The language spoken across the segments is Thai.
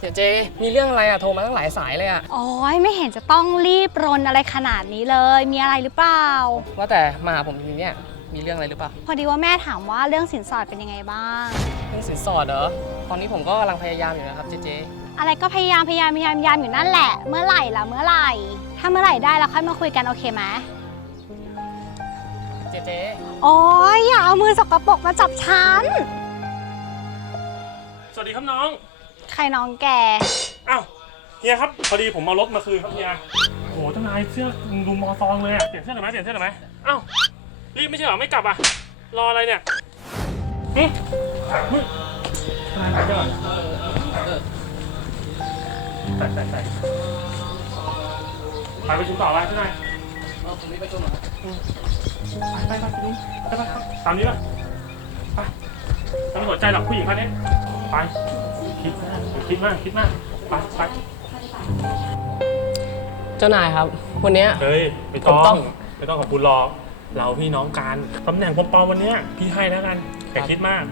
เจ มีเรื่องอะไรอะโทรมาตั้งหลายสายเลยอะโอ้ยไม่เห็นจะต้องรีบรนอะไรขนาดนี้เลย มีอะไรหรือเปล่า ว่าแต่มาหาผมทีเนี่ยมีเรื่องอะไรหรือเปล่าพอดีว่าแม่ถามว่าเรื่องสินสอดเป็นยังไงบ้าง เรื่องสินสอดเหรอตอนนี้ผมก็กำลังพยายามอยู่นะครับเจเจอะไรก็พยายามพยายามพยายามพยายามอยู่นั่นแหละ เมื่อไหร่ล่ะเมื่อไหร่ ถ้าเมื่อไหร่ได้แล้วค่อยมาคุยกันโอเคไหมเจเจโอ้ยอย่าเอามือสกปรกมาจับฉัน สวัสดีครับน้องใค รน้องแก อ้าวเฮียครับ พอดีผมเอารถมาคืนครับเฮียโหเจ้านายเสื้อดูมอซองเลยอะเปลี่ยนเสื้อหน่อยไหมเปลี่ยนเสื้อหน่อยไหมอ้าวรีบไม่ใช่เหรอไม่กลับอะ รออะไรเนี่ยหึหึทนายมาเจอใส่ใส่ใส่ไปประชุมต่อไปเจ้านายผมมีประชุมเหรอไปไปไปไปไปไปตามนี้ละไปไม่ต้องสนใจหรอกผู้หญิงคนนี้ไป คิดมากคิดมาก คิดมากไปไปเจ้านายครับ วันเนี้ย เฮ้ยไม่ผมต้ต้ออง งไม่ต้องขอบคุณหรอกเราพี่น้องกันตำแหน่งปอมๆวันเนี้ยพี่ให้แล้วกันอย่าคิดมาก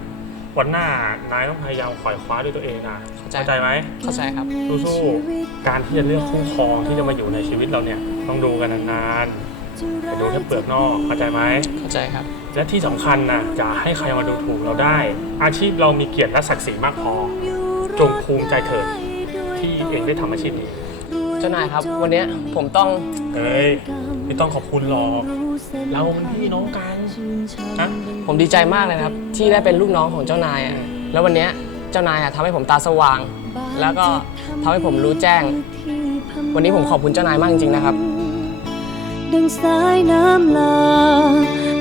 วันหน้านายต้องพยายามขวอยคว้าด้วยตัวเองอะเข้าใจ เข้าใจไหม เข้าใจครับ สู้ๆ การที่จะเลือกคู่ครองที่จะมาอยู่ในชีวิตเราเนี่ย ต้องดูกันนานๆอย่าดูแค่เปลือกนอกเข้าใจไหม เข้าใจครับ และที่สำคัญนะอย่าให้ใครมาดูถูกเราได้ อาชีพเรามีเกียรติและศักดิ์ศรีมากพอ จงภูมิใจเถิดที่เองได้ทำอาชีพนี้ เจ้านายครับ วันเนี้ยผมต้องเฮ้ย ไม่ต้องขอบคุณหรอก เรามันพี่น้องกันนะผมดีใจมากเลยนะครับ ที่ได้เป็นลูกน้องของเจ้านายอะแล้ววันเนี้ยเจ้านายอะทำให้ผมตาสว่าง แล้วก็ทำให้ผมรู้แจ้ง วันนี้ผมขอบคุณเจ้านายมากจริงๆนะครับ ดังสายน้ำลา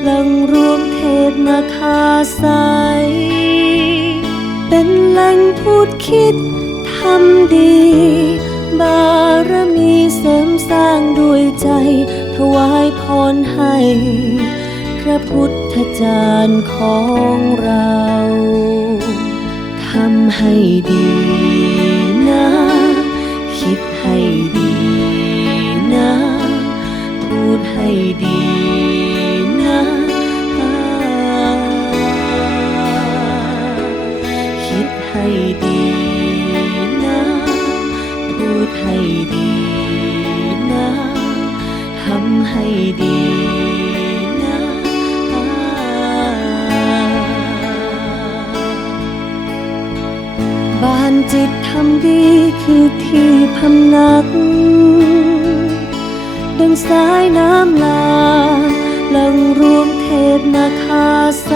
หลังรวมเทพนาคาใส เป็นแหล่งพูดคิดทำดี บารมีเสริมสร้างด้วยใจ ถวายพรให้ พระพุทธจารย์ของเรา ทำให้ดี ดให้ดีนะพูดให้ดีนะทำให้ดีนะบ้านจิตทำดีคือที่พำนัก ดังสายน้ำลาหลังรวมเทพนาคาใส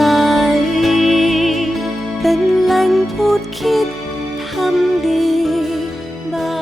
เป็น พูดคิดทำดีบ้าง